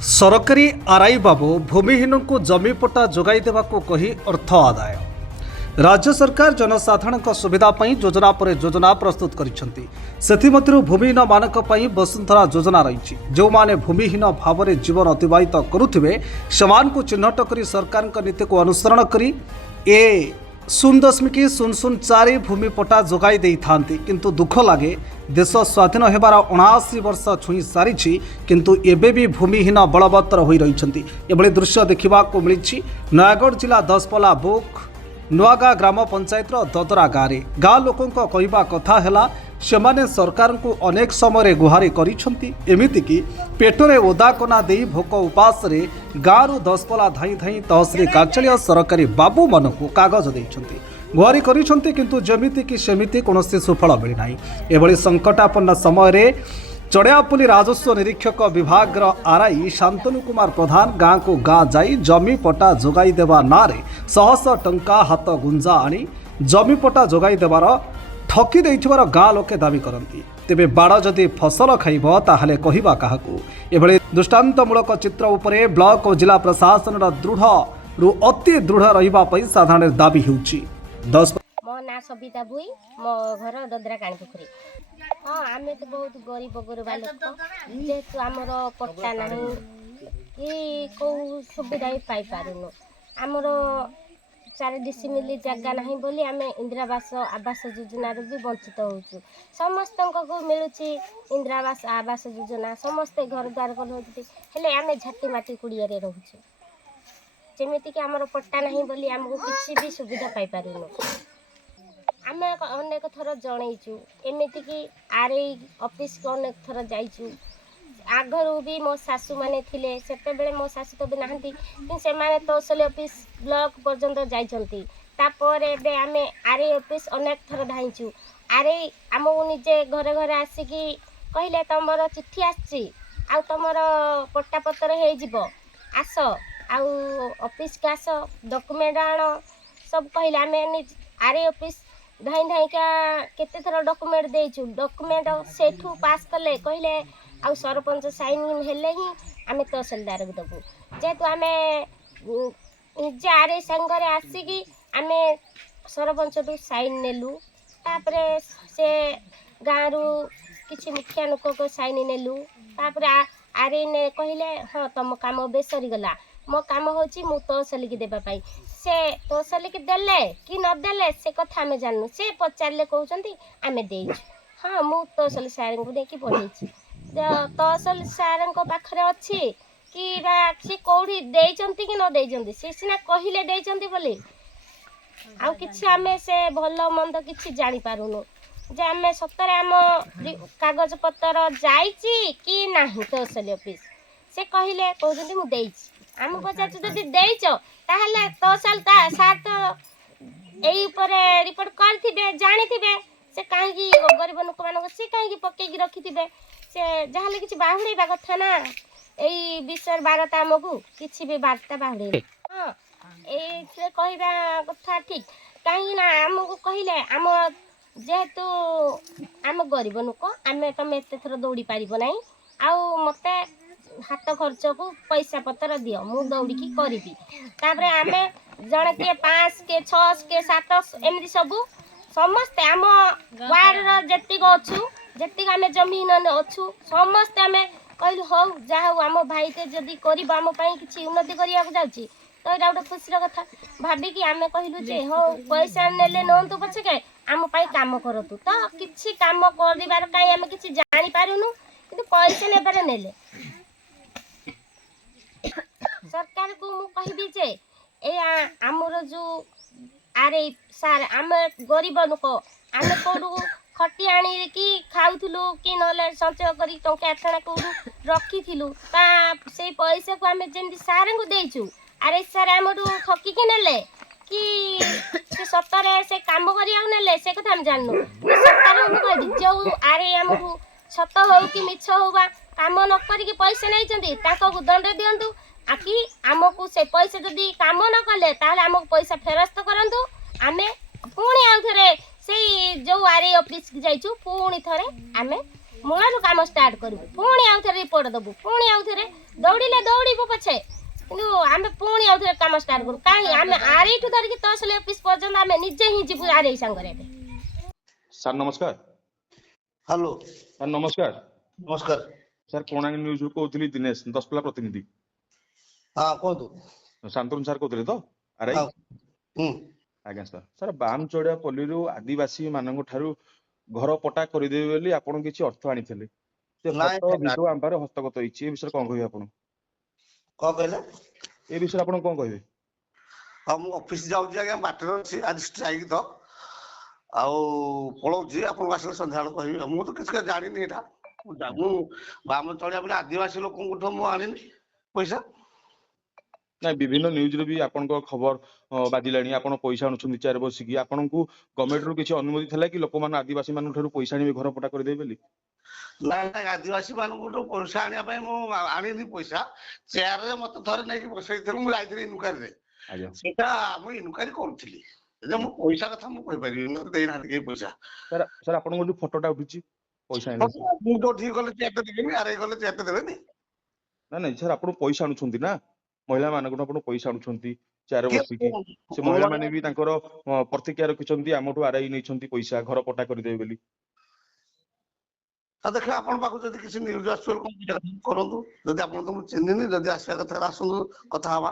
सरकारी आरआई बाबू भूमिहीन को जमी पट्टा जोगाई देवाको कही अर्थ आदाय। राज्य सरकार जनसाधारण सुविधा पर योजना पर योजना प्रस्तुत कर भूमिहीन मानक वसुंधरा योजना रही। जो माने भूमिहीन भाव में जीवन अतिवाहित करुथिबे सेमानकु चिन्हट कर सरकार नीति को अनुसरण करी 0.004 भूमि पट्टा जोगाई दे थांती। किंतु दुख लगे देश स्वाधीन होबार 79 वर्ष छुई सारी किंतु एबे भी भूमिहीन बलवत्तर हो रही। एभली दृश्य देखा मिली नयागढ़ जिला दसपल्ला बुक नुआगा ग्राम पंचायत ददरा गाँव लोकों कहवा कथा है सेमाने सरकार को अनेक समय गुहारि करिसेंती। एमितिकी पेटरे ओदा कना दे भोक उपास रे गाँव दसपल्ला धाई धाई तहसिल कार्यालय सरकारी बाबू मानक कागज देइछंती गुहारि करिसेंती। किंतु जमिति कि सेमिति कोनोसी सुफल मिली नाही। एभली संकटापन्न समय रे चढ़ियापुली राजस्व निरीक्षक विभाग आरआई शांतनु कुमार प्रधान गाँ को गाँ जाई जमी पट्टा जोगाई देवा नारे शह टंका हाथ गुंजा आनी जमी पट्टा जोगाई देवार ठकी देइथिबार गाँ लोके दाबी करती। तेबे बाड़ जदि फसल खाइब ताहले कहिबा काहाकू। एभली दृष्टांतमूलक चित्र उपरे ब्लॉक और जिला प्रशासन दृढ़ रु अति दृढ़ रहिबा पई साधारण दाबी हेउची। मो ना सबिता भुई मो घर ददरा काणी पोखरी। हाँ आम तो बहुत गरीब गुरुबा लोक जेहेतु आमर पट्टा ना कि कौ सुविधा भी पाई पारुनु। आमर 4 डिसिमिल जगह ना बोली आम इंदिरावास आवास योजना भी वंचित होचु। समस्त को मिलूची इंदिरावास आवास योजना समस्ते घर द्वार हेले आम झाटी माटी कुड़िया रोचु जमीक आमर पट्टा ना बोली आमको किसी भी सुविधा पाई पारुनु। आम अनेक थर जनईचु एमती कि आरआई ऑफिस को अनेक थर जाइचु। आगरू भी मो सासू माने थिले सेते बेले मो सासू तो भी नाहंती कि से माने तहसील ऑफिस ब्लॉक पर्यंत जाइचंती। तापर एबे आमे आरआई ऑफिस अनेक थर धाइचु। आरआई आमको निजे घरे घरे आसिकी कहले तमरो चिट्ठी आछि आ तमरो पट्टा पत्र हे जिवो आस आउ ऑफिस के आस डॉक्यूमेंट आण सब कहले आमे आरआई ऑफिस धाई धाईका केते थर डॉक्यूमेंट देइछु। डॉक्यूमेंट सेठू पास कले कहले आउ सरपंच साइन हेले ही आमे तहसीलदार को दबु। जेहेतु आमे निजे आरआई संघरे आसिकी आमे सरपंच टू साइन नेलु। तापरे से गाँव किछि मुखिया लोक को साइन नेलु। तापरे आरआई ने कहले हाँ तुम काम बे सरी गला मो काम होची मु तहसील की देबा पाई। से तहसील की देले कि न देले से कथा आमे जाननु। से पचारले कहउचंती आमे देइछु। हाँ मु तहसील सार को देखि पढेछि तहसील सार को पाखरे अछि कि बा से कोठी देइचंती कि न देइचंती से सिना कहिले देइचंती बोली आउ किछि आमे से भलो मंद किछि जानि पारुनु जे आमे सतरे आम कागज पत्र जाइछि कि नाही तहसील ऑफिस। से कहिले कहउचंती मु देइछि आम पचार जदि देइछ ताहले तहसील सार तो एई ऊपर रिपोर्ट करथिबे जानिथिबे से काहेकि गरीब लोक मान से काहेकि पकेकी रखिथिबे से जहाले किछि बाहुड़ेबा कथा ना एई विषय बारता आमको किछि भी वार्ता बाहुड़े। हाँ एई कहबा कथा ठीक काहे ना आमको कहिले आम जेहेतु आम गरीब लोक आमे तमे एते थर दौड़ी पारिबो नाही आउ मते हाथ खर्च को पैसा पत्र दियो मु दौड़ी की करिबी। तापरे आमे जणे के 5 के 6 के 7 एमदी सब समस्त आम वार्ड रो जेतिक अछु जेतिक आमे जमीन अछु समस्त आमे कहलु हो जा हो आम भाई ते जदी करिबा आम पई किछि उन्नति करिया को जाउची तो एटा उठा खुशी कथा भाबी कि आमे कहलु जे हो पैसा नेले नंतु पछे के आम पई काम करतु तो किछि काम करिबार काई आमे किछि जानि पारुनु किंतु पैसा नेबार नेले सरकार को मु कहबी जे ए आमर जो आरआई सार आम गरीब लोक आम कोडू खटी आनी कि खाउथुलु कि नले संचय करी टंका एठना कोडू रखिथिलु ता से पैसा को आम जेंदी सार को देइछु। आरआई सार आमडू ठकी के नेले कि से सतरे से काम करिया नेले से कथा हम जाननु। सरकार को कहबी जो आरआई आमडू सत हो कि मिछ होबा काम न करी कि पैसा नै चंदी ताको दंड दियंतु आकि आमको से पैसा जदि काम न कले ताहले आमको पैसा फेरस्त करंतु आमे पुणी आउ थरे से जो आरआई ऑफिस जाइछु पुणी थरे आमे मूलर काम स्टार्ट करू पुणी आउ थरे रिपोर्ट दबु पुणी आउ थरे ଦୌଡ଼ିଲେ ଦୌଡ଼ିବୁ ପଛେ କିନ୍ତୁ ଆମେ ପୁଣି ଆଉ ଥରେ କାମ ଷ୍ଟାର୍ଟ କରୁ କାହିଁ ଆମେ ଆରଇଠୁ ଧରିକି ତହସିଲ ଅଫିସ ପର୍ଯ୍ୟନ୍ତ ଆମେ ନିଜେ ହିଁ ଯିବୁ ଆରଇ ସାଙ୍ଗରେ ଏବେ। ସାର୍ ନମସ୍କାର। ହ୍ୟାଲୋ ସାର୍ ନମସ୍କାର। ନମସ୍କାର। ସାର୍ କୋଣାର୍କ ନ୍ୟୁଜରୁ କହୁଥିଲି ଦିନେଶ ଦଶପଲ୍ଲା ପ୍ରତିନିଧି। ହଁ କୁହନ୍ତୁ। ଶାନ୍ତନୁ ସାର୍ କହୁଥିଲେ ତ ଆରଆଇ? ହଁ ହୁଁ ଆଜ୍ଞା ସାର୍। ସାର୍ ବାମଚୋଡ଼ିଆ ପଲ୍ଲୀରୁ ଆଦିବାସୀ ମାନଙ୍କ ଠାରୁ ଘର ପଟା କରିଦେବେ ବୋଲି ଆପଣ କିଛି ଅର୍ଥ ଆଣିଥିଲେ, ସେ ନାଇଁ ଫଟୋ ଭିଡିଓ ଆମ ପାଖରେ ହସ୍ତଗତ ହେଇଛି, ଏ ବିଷୟରେ କଣ କହିବେ ଆପଣ? କଣ କହିଲେ? ଏ ବିଷୟରେ ଆପଣ କଣ କହିବେ? ହଁ ମୁଁ ଅଫିସ ଯାଉଛି ଆଜ୍ଞା, ବାଟରେ ଅଛି ଆଜି ଷ୍ଟ୍ରାଇକ୍ ତ, ଆଉ ପଳଉଛି ଆପଣଙ୍କୁ ଆସିଲେ ସନ୍ଧ୍ୟାବେଳେ କହିବି। ମୁଁ ତ କିଛି ଜାଣିନି ଏଇଟା, ମୁଁ ବାମ ଚଳିଆ ବୋଲି ଆଦିବାସୀ ଲୋକଙ୍କଠୁ ମୁଁ ଆଣିନି ପଇସା। ନାଇଁ ବିଭିନ୍ନ ନ୍ୟୁଜରେ ବି ଆପଣଙ୍କ ଖବର ବାଜିଲାଣି, ଆପଣ ପଇସା ଆଣୁଛନ୍ତି ଚେୟାର ବସିକି। ଆପଣଙ୍କୁ ଗଭର୍ଣ୍ଣମେଣ୍ଟରୁ କିଛି ଅନୁମତି ଥିଲା କି ଲୋକମାନେ ଆଦିବାସୀ ମାନଙ୍କ ଠାରୁ ପଇସା ଆଣିବେ ଘର ପଟା କରିଦେବେ ବୋଲି? ନାଇଁ ନାଇଁ ଆଦିବାସୀ ମାନଙ୍କଠୁ ପଇସା ଆଣିବା ପାଇଁ ମୁଁ ଆଣିନି ପଇସା। ଚେୟାରରେ ମତେ ଥରେ ନେଇକି ବସେଇଥିଲେ, ମୁଁ ଯାଇଥିଲି ଇନକ୍ୱାରୀରେ, ଆଜ୍ଞା ସେଇଟା ମୁଁ ଇନକ୍ୱାରୀ କରୁଥିଲି। ଯେ ମୁଁ ପଇସା କଥା ମୁଁ କହିପାରିବିନି, ମତେ ଦେଇନାହାନ୍ତି କେହି ପଇସା। ସାର୍ ସାର୍ ଆପଣଙ୍କ ଯୋଉ ଫଟୋଟା ଉଠିଛି ପଇସା ଆଣିଲେ? ମୁଁ ଯୋଉଠିକି ଗଲେ ଚେୟାରଟା ଦେବେନି, ଆରଆଇ ଗଲେ ଚେୟାରଟା ଦେବେନି। ନାଇଁ ନାଇଁ ସାର୍, ଆପଣ ପଇସା ଆଣୁଛନ୍ତି ନା, ମହିଳା ମାନଙ୍କଠୁ ଆପଣ ପଇସା ଆଣୁଛନ୍ତି ଚେୟାର କିଏ ବସିକି। ସେ ମହିଳା ମାନେ ବି ତାଙ୍କର ପ୍ରତିକ୍ରିୟା ରଖିଛନ୍ତି, ଆମଠୁ ଆରଆଇ ନେଇଛନ୍ତି ପଇସା ଘର ପଟା କରିଦେବେ ବୋଲି। ଦେଖିବା ଆପଣଙ୍କ ପାଖକୁ ଯଦି କିଛି ନ୍ୟୁଜ ଆସୁଛି କରନ୍ତୁ, ଯଦି ଆପଣ ତ ମୁଁ ଚିହ୍ନିନି, ଯଦି ଆସିବା କଥା ଆସନ୍ତୁ କଥା ହବା।